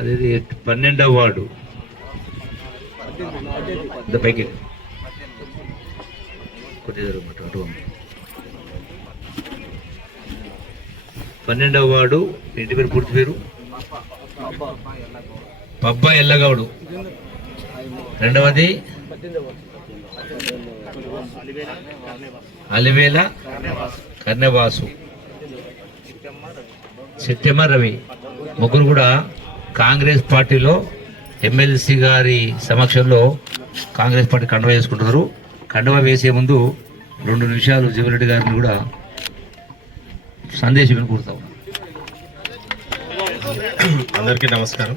అదేది? పన్నెండవ వార్డు. పైకి. కొద్దిగా పన్నెండవ వార్డు ఇంటి పేరు పూర్తి పేరు? పబ్బా ఎల్లగౌడు. రెండవది? అలివేల కన్నెవాసు సిట్టెమ్మ రవి. ముగ్గురు కూడా కాంగ్రెస్ పార్టీలో ఎమ్మెల్సీ గారి సమక్షంలో కాంగ్రెస్ పార్టీ కండువా వేసుకుంటున్నారు. కండువా వేసే ముందు రెండు నిమిషాలు జీవరెడ్డి గారిని కూడా సందేశం కోరుతాం అందరికీ నమస్కారం.